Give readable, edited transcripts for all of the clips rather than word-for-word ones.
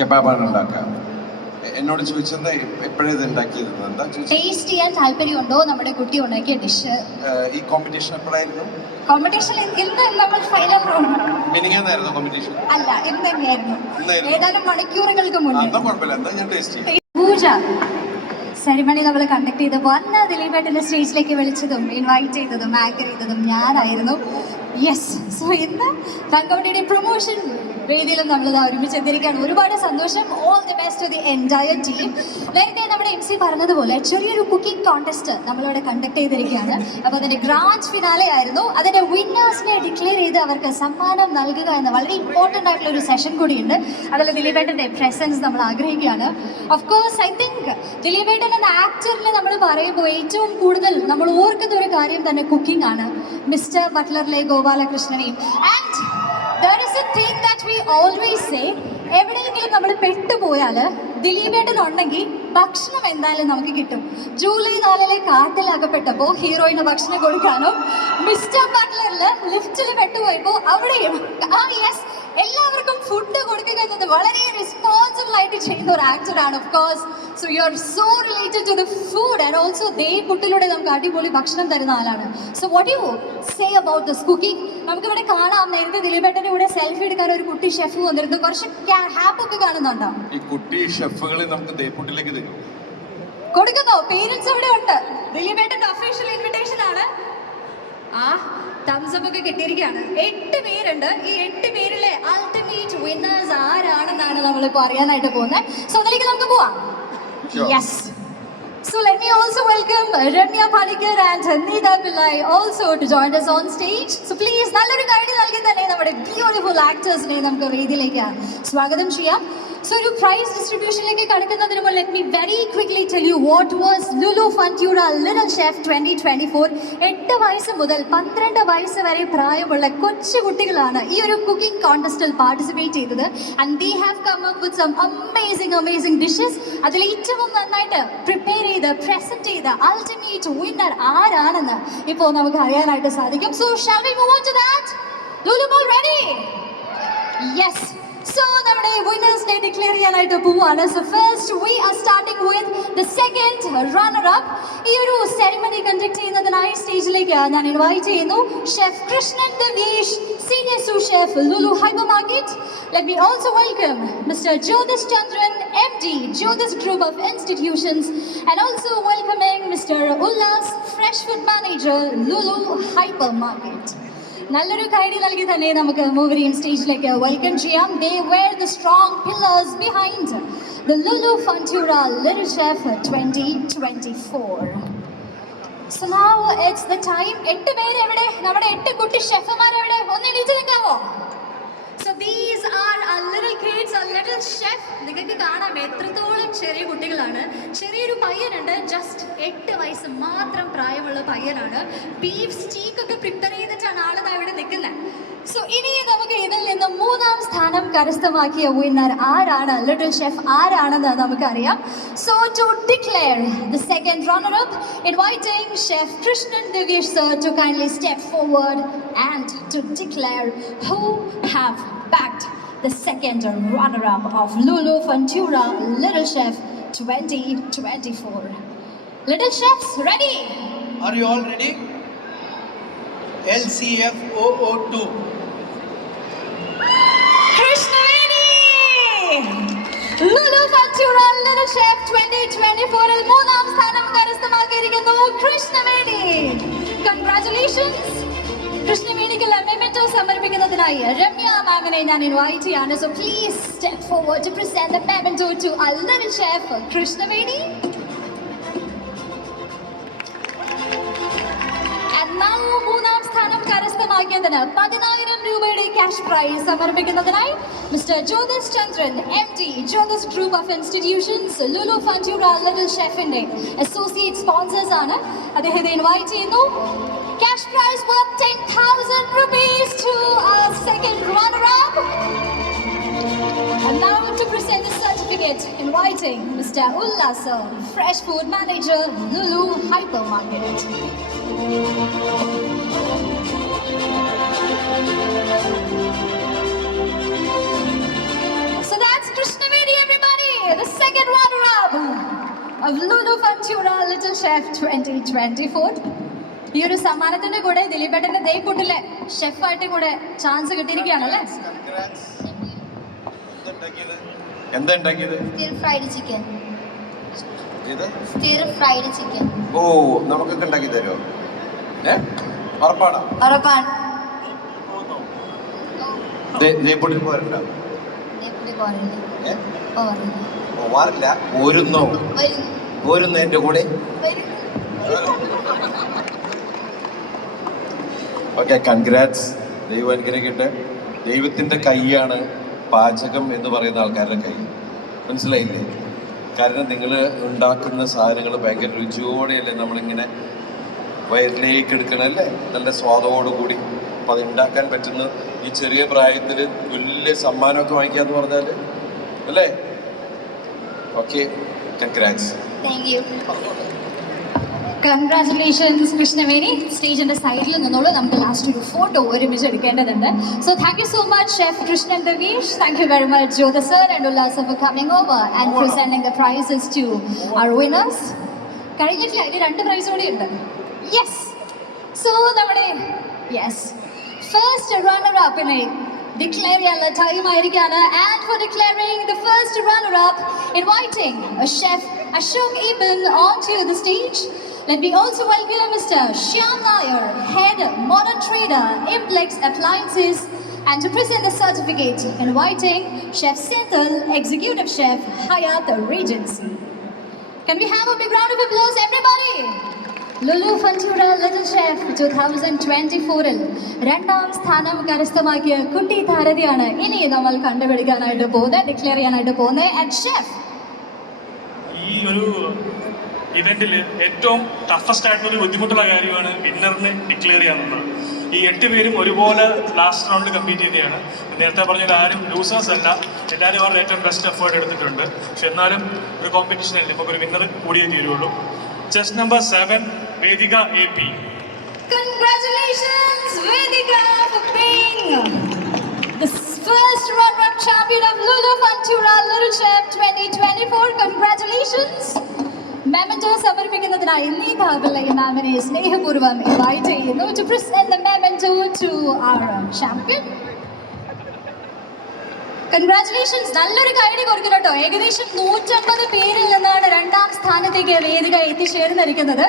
കെബാബാണ് ഉണ്ടാക്കുക. എന്നോട് ചോദിച്ചത് എപ്പോഴും ഇത് ഉണ്ടാക്കിയത് എന്താ ടേസ്റ്റ് ചെയ്യാൻ താല്പര്യമുണ്ടോ നമ്മുടെ കുട്ടി ഉണ്ടാക്കിയ ഡിഷ്? ഈ കോമ്പറ്റീഷൻ എപ്പോഴായിരുന്നു? കോമ്പറ്റീഷൻ ഇന്ന് നമ്മൾ ഫൈനൽ റൗണ്ട് മിനിങ്ങാന്നായിരുന്നു കോമ്പറ്റീഷൻ? അല്ല, ഇന്ന് തന്നെയായിരുന്നു, ഏതാനും മണിക്കൂറുകൾക്ക് മുന്നേ. എന്നാ കുഴപ്പമില്ല, എന്താ ഞാൻ ടേസ്റ്റ് ചെയ്യാം. പൂജ സെറിമണി നമ്മൾ കണ്ടക്ട് ചെയ്തപ്പോൾ അന്ന് ദിലീപേട്ടൻ്റെ സ്റ്റേജിലേക്ക് വിളിച്ചതും ഇൻവൈറ്റ് ചെയ്തതും ആങ്കർ ചെയ്തതും ഞാനായിരുന്നു. യെസ്, സോ ഇന്ന് തങ്കമണിയുടെ പ്രൊമോഷൻ വേദിയിലും നമ്മൾ ഒരുമിച്ച് എത്തിയിരിക്കുകയാണ്. ഒരുപാട് സന്തോഷം. All the best to the entire team. നേരത്തെ നമ്മുടെ MC പറഞ്ഞതുപോലെ ചെറിയൊരു കുക്കിംഗ് കോൺടെസ്റ്റ് നമ്മളിവിടെ കണ്ടക്ട് ചെയ്തിരിക്കുകയാണ്. അപ്പോൾ അതിൻ്റെ ഗ്രാൻഡ് ഫിനാലെ ആയിരുന്നു. അതിൻ്റെ വിന്നേഴ്സിനെ ഡിക്ലെയർ ചെയ്ത് അവർക്ക് സമ്മാനം നൽകുക എന്ന വളരെ ഇമ്പോർട്ടൻ്റ് ആയിട്ടുള്ള ഒരു സെഷൻ കൂടിയുണ്ട്. അതിൽ ദിലീപേട്ടൻ്റെ പ്രസൻസ് നമ്മൾ ആഗ്രഹിക്കുകയാണ്. ഓഫ് കോഴ്സ് ഐ തിങ്ക് ദിലീപേട്ടൻ എന്ന ആക്ടറിനെ നമ്മൾ പറയുമ്പോൾ ഏറ്റവും കൂടുതൽ നമ്മൾ ഓർക്കുന്ന ഒരു കാര്യം തന്നെ കുക്കിംഗ് ആണ്. മിസ്റ്റർ ബട്ട്ലറിലെ ഗോപാലകൃഷ്ണനെയും and there is a thing that we always say, എവിടെയെങ്കിലും നമ്മൾ പെട്ടുപോയാൽ ദിലീപേട്ടൻ ഉണ്ടെങ്കിൽ ഭക്ഷണം എന്തായാലും നമുക്ക് കിട്ടും. ജൂലൈ 4 കാട്ടിലകപ്പെട്ടപ്പോൾ ഹീറോയിന് ഭക്ഷണം കൊടുക്കാനോ, മിസ്റ്റർ ബട്ട്ലറിൽ ലിഫ്റ്റിൽ പെട്ടുപോയപ്പോൾ അവിടെയും യെസ് എല്ലാവർക്കും ഫുഡ് കൊടുക്കുക എന്നത് വളരെ റെസ്പോൺസിബിൾ ആയിട്ട് ചെയ്യുന്ന ഒരു ആക്ടറാണ്. Of course, so you are so related to the food and also ദേ ഫുഡിലൂടെ നമുക്ക് അടിപൊളി ഭക്ഷണം തരുന്ന ആളാണ്. So what you say about this cooking? നമുക്കിവിടെ കാണാം, നേരത്തെ ദിലീപേട്ടൻ്റെ കൂടെ സെൽഫി എടുക്കാൻ ഒരു കുട്ടി ഷെഫ് വന്നിരുന്നു. കുറച്ച് ഹാപ്പൊക്കെ കാണുന്നുണ്ടോ? ഈ കുട്ടി ഷെഫുകളെ നമുക്ക് ദേപ്പൂട്ടിലേക്ക് തരും കൊടുക്കുന്നോ? പേരൻസ് ഇവിടെ ഉണ്ട്. ദിലീപേട്ടൻ്റെ ഒഫീഷ്യൽ ഇൻവിറ്റേഷൻ ആണ്. തംസ് അപ്പ് ഒക്കെ കിട്ടിയിരിക്കുകയാണ്. 8 പേരുണ്ട്. ഈ 8 പേരിലെ അൾട്ടിമേറ്റ് വിന്നേഴ്സ് ആരാണെന്നാണ് നമ്മളിപ്പോൾ അറിയാനായിട്ട് പോകുന്നത്. സോ അതിലേക്ക് നമുക്ക് പോവാം. Yes, so let me also welcome Ramya Panikkar and Neeta Pillai also to join us on stage. So please നല്ലൊരു കൈഡി നൽകി തന്നെ നമ്മുടെ ബ്യൂട്ടിഫുൾ ആക്ടേഴ്സിനെ നമുക്ക് വേദിയിലേക്ക് സ്വാഗതം ചെയ്യാം. സോ ഒരു പ്രൈസ് ഡിസ്ട്രിബ്യൂഷനിലേക്ക് കടക്കുന്നതിന് മുമ്പ് let me very quickly tell you what was Lulu Funtura Little Chef 2024. 8 വയസ്സ് മുതൽ 12 വയസ്സ് വരെ പ്രായമുള്ള കൊച്ചു കുട്ടികളാണ് ഈ ഒരു കുക്കിംഗ് കോൺടെസ്റ്റിൽ പാർട്ടിസിപ്പേറ്റ് ചെയ്തത്. And they have come up with some amazing dishes. അതിൽ ഏറ്റവും നന്നായിട്ട് പ്രിപ്പയർ ചെയ്ത് പ്രസന്റ് ചെയ്ത അൾട്ടിമേറ്റ് വിന്നർ ആരാണെന്ന് ഇപ്പോൾ നമുക്ക് അറിയാനായിട്ട് സാധിക്കും. So shall we move on to that? Lulu mall ready? Yes. So നമ്മുടെ വിന്നേഴ്സിനെ ഡിക്ലെയർ ചെയ്യാനായിട്ട് പോവാണ്. So first we are starting with the second runner up. ഈ ഒരു സെറിമണി കണ്ടക്ട് ചെയ്യുന്നതിനായി സ്റ്റേജിലേക്ക് ഞാൻ ഇൻവൈറ്റ് ചെയ്യുന്നു chef Krishnan Divyesh, senior sous chef Lulu hypermarket. Let me also welcome mister Jyothish Chandran, MD Jyothish group of institutions, and also welcoming mister Ullas, fresh food manager Lulu hyper market. നല്ലൊരു കൈഡി നൽകി തന്നെ നമുക്ക് മൂവരെയും സ്റ്റേജിലേക്ക് വെൽക്കം ചെയ്യാം. They were the strong pillars behind the Lulu Fantura Little Chef 2024. So now it's the time. 8 പേര് എവിടെ? നമ്മുടെ 8 കുട്ടി ഷെഫുമാർ എവിടെ? ഒന്ന് എണീറ്റ് നിൽക്കാമോ? So these are our little kids, our little chef. നിങ്ങൾക്ക് കാണാം എത്രത്തോളം ചെറിയ കുട്ടികളാണ്. ചെറിയൊരു പയ്യനുണ്ട്, ജസ്റ്റ് 8 വയസ്സ് മാത്രം പ്രായമുള്ള പയ്യനാണ്. ബീഫ് സ്റ്റീക്ക് ഒക്കെ പ്രിപ്പയർ ചെയ്തിട്ടാണ് ആളത് അവിടെ നിൽക്കുന്നത്. സോ ഇനി നമുക്ക് ഇതിൽ നിന്ന് 3ാം സ്ഥാനം കരസ്ഥമാക്കിയ വിന്നർ ആരാണ്, ലിറ്റിൽ ഷെഫ് ആരാണെന്ന് നമുക്കറിയാം. So to declare the second runner up, inviting chef Krishnan Divyesh sir to kindly step forward and to declare who have backed the second runner-up of Lulu Fantura Little Chef 2024. Little Chefs, ready? Are you all ready? LCF 002. Krishnaveni! Lulu Fantura Little Chef 2024 ൽ 3ാം സ്ഥാനം കരസ്ഥമാക്കിയിരിക്കുന്നു Krishnaveni. Congratulations! കൃഷ്ണവേണിക്ക് memento സമർപ്പിക്കുന്നതിനായി രമ്യ മാമിനെ ഞാൻ invite ചെയ്യാണ്. So please step forward to present the memento to our little chef Krishnaveni. And now 3ാം സ്ഥാനം കരസ്ഥമാക്കിയതിന് 10,000 രൂപയുടെ ക്യാഷ് പ്രൈസ് സമർപ്പിക്കുന്നതിനായി mister Jyothish Chandran, MD Jyothish group of institutions, Lulu Funtura Little ഷെഫിന്റെ അസോസിയേറ്റ് സ്പോൺസേഴ്സ് ആണ്. അദ്ദേഹത്തെ ഇൻവൈറ്റ് ചെയ്യുന്നു. Cash prize worth 10,000 rupees to our second runner-up. And now to present the certificate, inviting Mr. Ullas, Fresh Food Manager, Lulu Hypermarket. So that's Krishnaveni of Lulu Fantura Little Chef 2024. ഈ ഒരു സമ്മാനത്തിന്റെ കൂടെ ദിലീപേട്ടന്റെ ദൈവക്കുട്ടിലെ ഷെഫായിട്ട് കൂടെ chance കിട്ടിയിരിക്കുകയാണല്ലേ? എന്താ ഉണ്ടാക്കിയത്? Stir fried chicken. ഇത് Stir fried chicken. ഓ നമുക്കൊക്കെ ഉണ്ടാക്കി തരുമോ? ഉറപ്പാണോ? ഉറപ്പാണ്. നെയ്പൊട്ടിൽ പോരണ്ട? നെയ്പൊടി പോരല്ലേ? പോരല്ലേ? പോവാറില്ല, പോരുന്നോ? പോരുന്നു എൻ്റെ കൂടെ. Okay, congrats. ദൈവം അനുഗ്രഹിക്കട്ടെ. ദൈവത്തിൻ്റെ കൈയാണ് പാചകം എന്ന് പറയുന്ന ആൾക്കാരുടെ കൈ, മനസ്സിലായില്ലേ? കാരണം നിങ്ങൾ ഉണ്ടാക്കുന്ന സാധനങ്ങൾ ഭയങ്കര രുചിയോടെയല്ലേ നമ്മളിങ്ങനെ വയറിലേക്ക് എടുക്കണമല്ലേ, നല്ല സ്വാദോടുകൂടി. അപ്പം അത് ഉണ്ടാക്കാൻ പറ്റുന്ന ഈ ചെറിയ പ്രായത്തിൽ വലിയ സമ്മാനമൊക്കെ വാങ്ങിക്കാന്ന് പറഞ്ഞാൽ അല്ലേ? Okay, congrats. Thank you. Congratulations Krishnaveni. സ്റ്റേജിന്റെ സൈഡിൽ നിന്നോളൂ, നമുക്ക് ലാസ്റ്റ് ഒരു ഫോട്ടോ ഒരുമിച്ച് എടുക്കേണ്ടതുണ്ട്. So thank you so much chef Krishnan Daveesh. Thank you very much Jyothi sir and Ullas for coming over and presenting the prizes to our winners. കഴിഞ്ഞിട്ടില്ല, ഇനി 2 പ്രൈസ് കൂടി ഉണ്ട്. യെസ്, സോ നമ്മുടെ ഫസ്റ്റ് റണ്ണർ അപ്പിനെ ഡിക്ലെയർ ചെയ്യാനുള്ള ടൈം ആയിരിക്കാണ്. And for declaring the first runner up, inviting chef Ashok Ibn onto the stage. Let me also welcome Mr. Shyam Nair, Head Modern Trader, Implex Appliances, and to present the certificate, inviting Chef Senthil, Executive Chef, Hyatt Regency. Can we have a big round of applause, everybody? Lulu Fantura Little Chef 2024-ൽ 2ാം സ്ഥാനം കരസ്ഥമാക്കിയ കുട്ടി താരതയാണ് ഇനി നമ്മൾ കണ്ടുപിടിക്കാനായിട്ട് പോകുന്നത്, declare ചെയ്യാനായിട്ട് പോകുന്നത്. And chef, ഈ ഒരു ഇവന്റിൽ ഏറ്റവും ടഫസ്റ്റ് ആയിട്ടുള്ള ഒരു ബുദ്ധിമുട്ടുള്ള കാര്യമാണ് വിന്നറിനെ ഡിക്ലെയർ ചെയ്യാന്നുള്ളത്. ഈ 8 പേരും ഒരുപോലെ ലാസ്റ്റ് റൗണ്ട് കമ്പീറ്റ് ചെയ്തതാണ്. നേരത്തെ പറഞ്ഞത് ആരും ലൂസേഴ്സ് അല്ല, എല്ലാവരും അവരുടെ ഏറ്റവും ബെസ്റ്റ് എഫേർട്ട് എടുത്തിട്ടുണ്ട്. പക്ഷെ എന്നാലും ഒരു കോമ്പറ്റീഷൻ അല്ലേ, നമുക്ക് ഒരു വിന്നർ കൂടിയേ തീരുള്ളൂ. Chess number 7, Vedika AP. Congratulations, Vedika, for being the first runner-up champion of Lulu Fantura Little Chef 2024. Congratulations. Memento സമർപ്പിക്കുന്നതിനായി നീതാബിലെ മാമിനെ സ്നേഹപൂർവ്വം ഇൻവൈറ്റ് ചെയ്യുന്നു to present the memento to our champion. Congratulations. നല്ലൊരു കൈഡി കൊടുക്കണം കേട്ടോ. ഏകദേശം 150 പേരിൽ നിന്നാണ് 2ാം സ്ഥാനത്തേക്ക് വേദിക എത്തിച്ചേർന്നിരിക്കുന്നത്.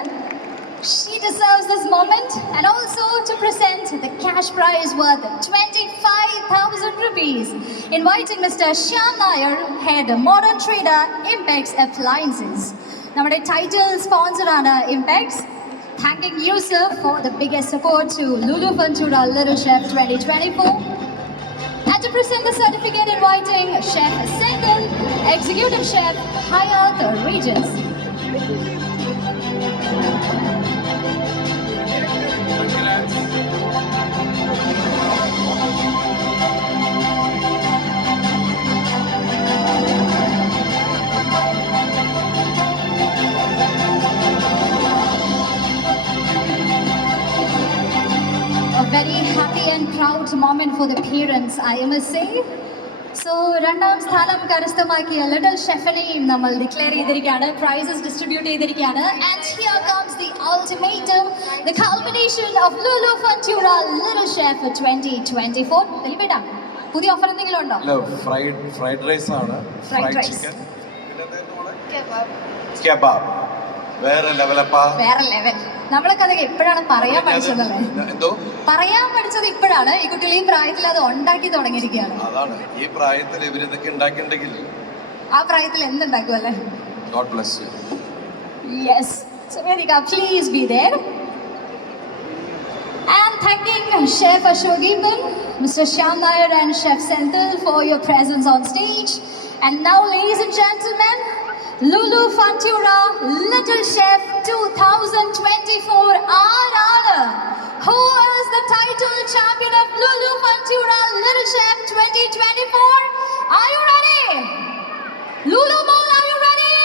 She deserves this moment and also to present the cash prize worth 25,000 rupees. Inviting Mr. Shyam Nair, Head Modern Trader, Impex Appliances. നമ്മുടെ title സ്പോൺസറാണ് Impex. Thanking you sir for the biggest support to Lulu Fantura Little Chef 2024. And to present the certificate, inviting Chef Senthil, Executive Chef, Hyatt Regency. A very happy and proud moment for the parents, I must say. So, 2ാം സ്ഥാനം കരസ്ഥമാക്കിയ little ഷെഫിനെയും നമ്മൾ declare ചെയ്തിരിക്കുകയാണ്, prices distribute ചെയ്തിരിക്കുകയാണ്. And here comes the ultimatum, the culmination of Lulu Fantura Little Chef 2024. ദിലീപേട്ട, പുതിയ offer എന്തെങ്കിലും ഉണ്ടോ? Fried rice ആണ്, Fried rice. Chicken, kebab. വേറെ ലെവലപ്പാ, വേറെ ലെവൽ. നമ്മളൊക്കെ അതൊക്കെ എപ്പോഴാണ് പറയാൻ പഠിച്ചതല്ലേ? എന്തോ പറയാൻ പഠിച്ചത് ഇപ്പോഴാണ്. ഈ കുട്ടികളെയും പ്രായത്തിൽ അത് ഉണ്ടാക്കി തുടങ്ങിയിരിക്കുകയാണ്. അതാണ്, ഈ പ്രായത്തിൽ ഇവരിതൊക്കെ ഉണ്ടാക്കിയിട്ടുണ്ടെങ്കിൽ ആ പ്രായത്തിൽ എന്തുണ്ടാക്കുമല്ലേ? God bless you. Yes. So Vedika, please be there. And thanking Chef Ashok Ibn, Mr. Shyam Nair and Chef Senthil for your presence on stage. And now, ladies and gentlemen, Lulu Fantura Little Chef 2024 ആരാണ്? Who is the title champion of Lulu Fantura Little Chef 2024? Are you ready? Lulu Mall, are you ready?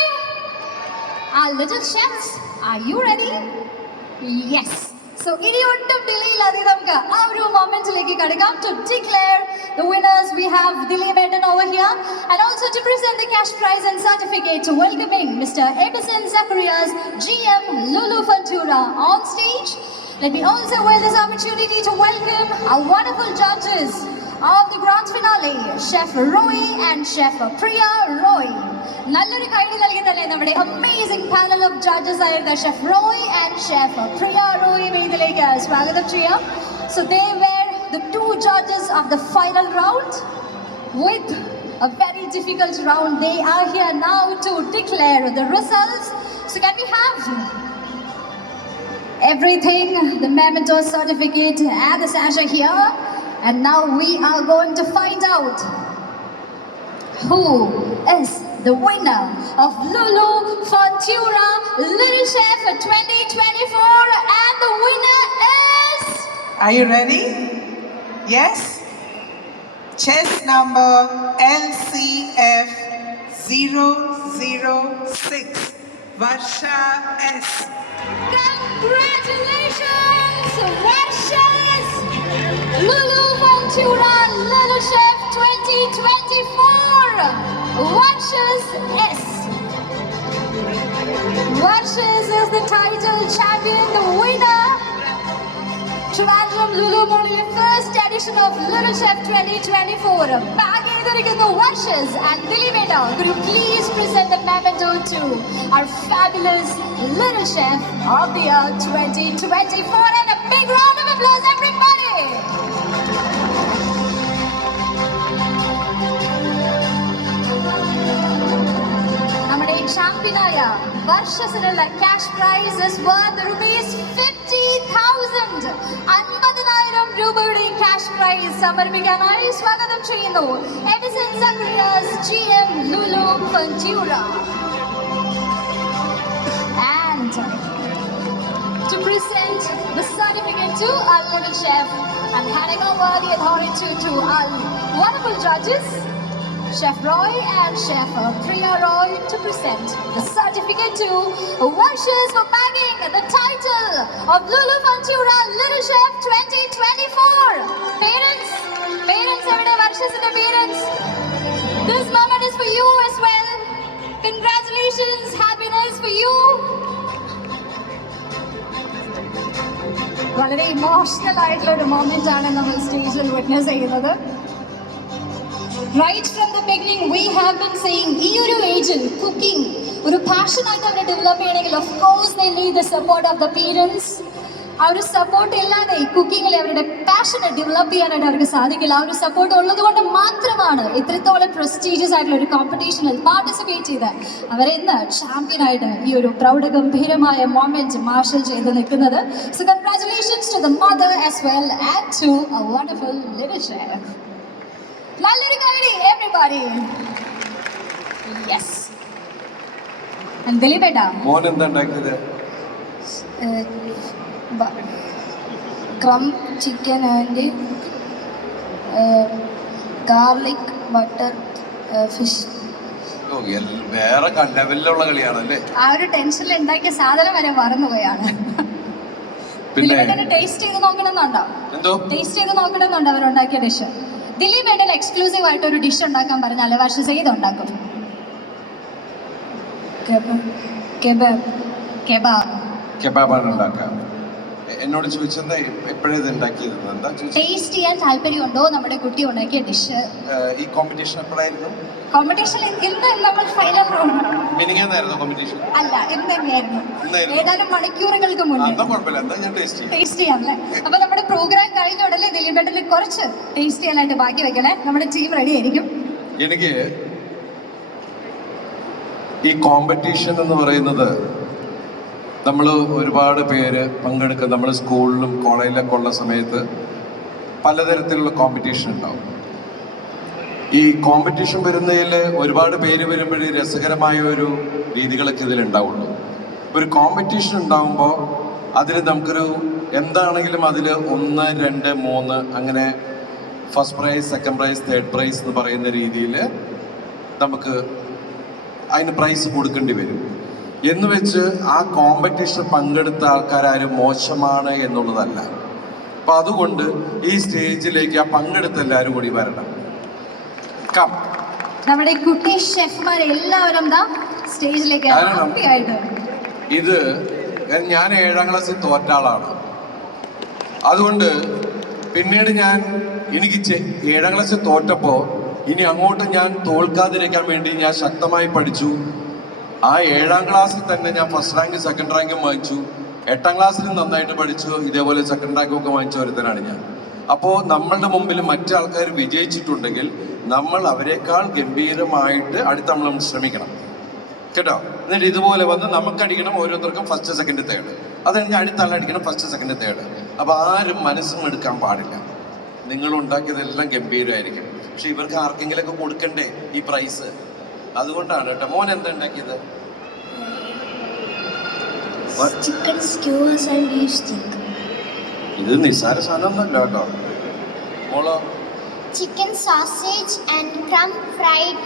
Our little chefs, are you ready? Yes. So, ഇനി ഒട്ടും delay ഇല്ലാതെ നമുക്ക് ആ ഒരു മൊമെന്റിലേക്ക് കടക്കാം. To declare the winners, we have Dileep Eden over here, and also to present the cash cash prize and certificate welcoming Mr. Edison Zacharias, GM Lulu Ventura on stage. Let me also avail this opportunity to welcome our wonderful judges of the grand finale, Chef Roy and Chef Priya Roy. നല്ലൊരു കൈഡി നൽകുന്നല്ലേ നമ്മുടെ amazing panel of judges ആയിരുന്ന chef Roy and chef പ്രിയ റോയ് വേദിയിലേക്ക് സ്വാഗതം ചെയ്യാം. So they were the two judges of the final round with a very difficult round. They are here now to declare the results. So can we have everything, the memento certificate and the sachet here? And now we are going to find out who is the winner of Lulu Ventura Little Chef 2024, and the winner is... Are you ready? Yes? Chess number LCF 006, Varsha S. Congratulations, Varshas! Lulu Ventura Little Chef 2024, Varshas S. Varshas is the title champion, the winner. Trivandrum Lulu Molly's first edition of Little Chef 2024. Bag the Varshas and Diliveda. Could you please present the memento to our fabulous Little Chef of the year 2024? And a big round of applause, everybody! നമ്മുടെ ചാമ്പ്യനായ വർഷസിനുള്ള cash prize is worth rupees 50,000. 50,000 രൂപയുടെ cash price സമർപ്പിക്കാനായി സ്വാഗതം ചെയ്യുന്നു Edison Zacharias GM Lulu Ventura. And to present the certificate to our little chef, I'm handing over the authority to our wonderful judges, Chef Roy and Chef Priya Roy, to present the certificate to Varshas for bagging the title of Lulu Ventura Little Chef 2024. Parents, everyday Varshas and their parents, this moment is for you as well. Congratulations, happiness for you. വളരെ emotional ആയിട്ടുള്ള ഒരു moment ആണ് നമ്മൾ സ്റ്റേജിൽ witness ചെയ്യുന്നത്. Right from the beginning, we have been saying, ഈ ഒരു ഏജിൽ കുക്കിംഗ് ഒരു പാഷനായിട്ട് അവരെ ഡെവലപ്പ് ചെയ്യണമെങ്കിൽ of course they need the support of the parents. ആ ഒരു സപ്പോർട്ട് ഇല്ലാതെ ഈ കുക്കിങ്ങിൽ അവരുടെ പാഷനെ ഡെവലപ്പ് ചെയ്യാനായിട്ട് അവർക്ക് സാധിക്കില്ല. ആ ഒരു സപ്പോർട്ട് ഉള്ളത് കൊണ്ട് മാത്രമാണ് ഇത്രത്തോളം പ്രസ്റ്റീജിയസ് ആയിട്ടുള്ള ഒരു കോമ്പറ്റീഷനിൽ പാർട്ടിസിപ്പേറ്റ് ചെയ്ത് അവരെ ഇന്ന് ചാമ്പ്യനായിട്ട് ഈ ഒരു പ്രൗഢ ഗംഭീരമായ മൊമെന്റ് മാർഷൽ ചെയ്ത് നിൽക്കുന്നത്. So congratulations to the mother as well and to a wonderful little chef. നല്ലൊരു കൈഡി എവരിബഡി. യെസ്. ദിലീപേട്ടാ, മോൻ എന്താ ഉണ്ടാക്കിയത്? Crumb chicken and garlic butter fish. വേറെ ലെവലിലുള്ള കളിയാണല്ലേ. ആ ഒരു ടെൻഷനിൽ ഉണ്ടാക്കിയ സാധനം വരെ മറന്നുപോയാണ്. ദിലീപേട്ടന് ടേസ്റ്റ് ചെയ്ത് നോക്കണമെന്നുണ്ടോ? എന്തോ ടേസ്റ്റ് ചെയ്ത് നോക്കണമെന്നുണ്ടോ അവരുണ്ടാക്കിയ ഡിഷ്? ദിലീപേട്ടൻ എക്സ്ക്ലൂസീവ് ആയിട്ട് ഒരു ഡിഷ് ഉണ്ടാക്കാൻ പറഞ്ഞാൽ വർഷ ചെയ്ത് ഉണ്ടാക്കും. കെബാബാണ് ഉണ്ടാക്കുക. എന്നോട് ചോദിച്ചെന്താ എപ്പോഴേ ഇത് ഉണ്ടാക്കിയത്? എന്താ ടേസ്റ്റ് ചെയ്യാൻ താല്പര്യമുണ്ടോ നമ്മുടെ കുട്ടി ഉണ്ടാക്കിയ ഡിഷ്? ഈ കോമ്പറ്റീഷൻ എപ്പോഴായിരുന്നു? കോമ്പറ്റീഷൻ ഇന്ന് നമ്മൾ ഫൈനൽ റൗണ്ട്. മിനിങ്ങാന്നായിരുന്നു കോമ്പറ്റീഷൻ? അല്ല, ഇന്ന് തന്നെയായിരുന്നു. ഏതാനും മണിക്കൂറുകൾക്ക് മുന്നേ. ടേസ്റ്റ് ചെയ്യാമല്ലേ? അപ്പൊ നമ്മുടെ പ്രോഗ്രാം കഴിഞ്ഞ ഉടനെ ദിലീപേട്ടന് കുറച്ച് ടേസ്റ്റ് ചെയ്യാനായിട്ട് ബാക്കി വെക്കണേ. നമ്മുടെ ടീം റെഡി ആയിരിക്കും. എനിക്ക് ഈ കോമ്പറ്റീഷൻ എന്ന് പറയുന്നത് നമ്മൾ ഒരുപാട് പേര് പങ്കെടുക്കുക. നമ്മൾ സ്കൂളിലും കോളേജിലൊക്കെ ഉള്ള സമയത്ത് പലതരത്തിലുള്ള കോമ്പറ്റീഷൻ ഉണ്ടാവും. ഈ കോമ്പറ്റീഷൻ വരുന്നതിൽ ഒരുപാട് പേര് വരുമ്പോഴേ രസകരമായ ഒരു രീതികളൊക്കെ ഇതിലുണ്ടാവുള്ളൂ. ഒരു കോമ്പറ്റീഷൻ ഉണ്ടാവുമ്പോൾ അതിൽ നമുക്കൊരു എന്താണെങ്കിലും അതിൽ 1, 2, 3 അങ്ങനെ first prize, second prize, third prize എന്ന് പറയുന്ന രീതിയിൽ നമുക്ക് അതിന് പ്രൈസ് കൊടുക്കേണ്ടി വരും. എന്ന് വെച്ച് ആ കോമ്പറ്റീഷൻ പങ്കെടുത്ത ആൾക്കാരും മോശമാണ് എന്നുള്ളതല്ല. അപ്പം അതുകൊണ്ട് ഈ സ്റ്റേജിലേക്ക് ആ പങ്കെടുത്ത എല്ലാവരും കൂടി വരണം. കം നമ്മുടെ കുട്ടി ഷെഫ്മാർ എല്ലാവരും ദാ സ്റ്റേജിലേക്ക് കാരണം ഹാപ്പി ആയിട്ട്. ഇത് ഞാൻ 7ാം ക്ലാസ്സിൽ തോറ്റ ആളാണ്. അതുകൊണ്ട് പിന്നീട് എനിക്ക് 7ാം ക്ലാസ്സിൽ തോറ്റപ്പോൾ ഇനി അങ്ങോട്ട് ഞാൻ തോൽക്കാതിരിക്കാൻ വേണ്ടി ഞാൻ ശക്തമായി പഠിച്ചു. ആ 7ാം ക്ലാസ്സിൽ തന്നെ ഞാൻ ഫസ്റ്റ് റാങ്കും സെക്കൻഡ് റാങ്കും വാങ്ങിച്ചു. 8ാം ക്ലാസ്സിൽ നന്നായിട്ട് പഠിച്ചു. ഇതേപോലെ സെക്കൻഡ് റാങ്കും ഒക്കെ വാങ്ങിച്ച ഒരുത്തനാണ് ഞാൻ. അപ്പോൾ നമ്മളുടെ മുമ്പിൽ മറ്റാൾക്കാർ വിജയിച്ചിട്ടുണ്ടെങ്കിൽ നമ്മൾ അവരെക്കാൾ ഗംഭീരമായിട്ട് അടുത്ത് നമ്മൾ ശ്രമിക്കണം കേട്ടോ. എന്നിട്ട് ഇതുപോലെ വന്ന് നമുക്കടിക്കണം, ഓരോരുത്തർക്കും ഫസ്റ്റ് സെക്കൻഡ് തേർഡ്. അത് കഴിഞ്ഞ് അടുത്ത അടിക്കണം ഫസ്റ്റ് സെക്കൻഡ് തേർഡ്. അപ്പോൾ ആരും മനസ്സും എടുക്കാൻ പാടില്ല. നിങ്ങൾ ഉണ്ടാക്കിയതെല്ലാം ഗംഭീരമായിരിക്കും. പക്ഷെ ഇവർക്ക് ആർക്കെങ്കിലൊക്കെ കൊടുക്കണ്ടേ ഈ പ്രൈസ്? അതുകൊണ്ടാണ് കേട്ടോ. മോൻ എന്താ ഉണ്ടാക്കിയത്? chicken skewers and beef stick. ഇത് നിസ്സാര സാധനമൊന്നുമല്ല കേട്ടോ. മോളോ? Chicken sausage and crumb fried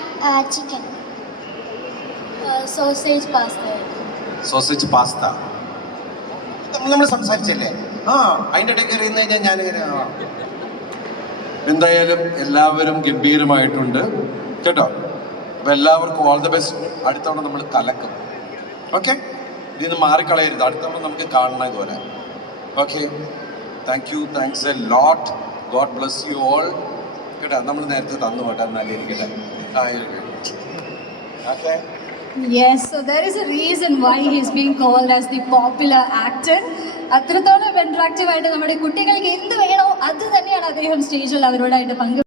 chicken. Sausage pasta. Sausage pasta നമ്മൾ സംസാരിച്ചല്ലേ? അതിൻ്റെ ഇടയ്ക്ക് അറിയുന്ന കഴിഞ്ഞാൽ ഞാനിങ്ങനെ എന്തായാലും എല്ലാവരും ഗംഭീരമായിട്ടുണ്ട് കേട്ടോ. അപ്പോൾ എല്ലാവർക്കും ഓൾ ദ ബെസ്റ്റ്. അടുത്തവണ നമ്മൾ കലക്കും. ഓക്കെ, ഇതിന്ന് മാറിക്കളയരുത്. അടുത്തവണ നമുക്ക് കാണണം ഇതുപോലെ. Okay, thank you, thanks a lot. God bless you all കേട്ടോ. നമ്മൾ നേരത്തെ തന്നു കേട്ടോ. എന്നാലും ഇരിക്കട്ടെ. Okay. Yes, so there is a reason why he's being called as the popular actor. അത്രത്തോളം ഇൻട്രാക്റ്റീവ് ആയിട്ട് നമ്മുടെ കുട്ടികൾക്ക് എന്ത് വേണോ അത് തന്നെയാണ് അദ്ദേഹം സ്റ്റേജിൽ അവരോടായിട്ട്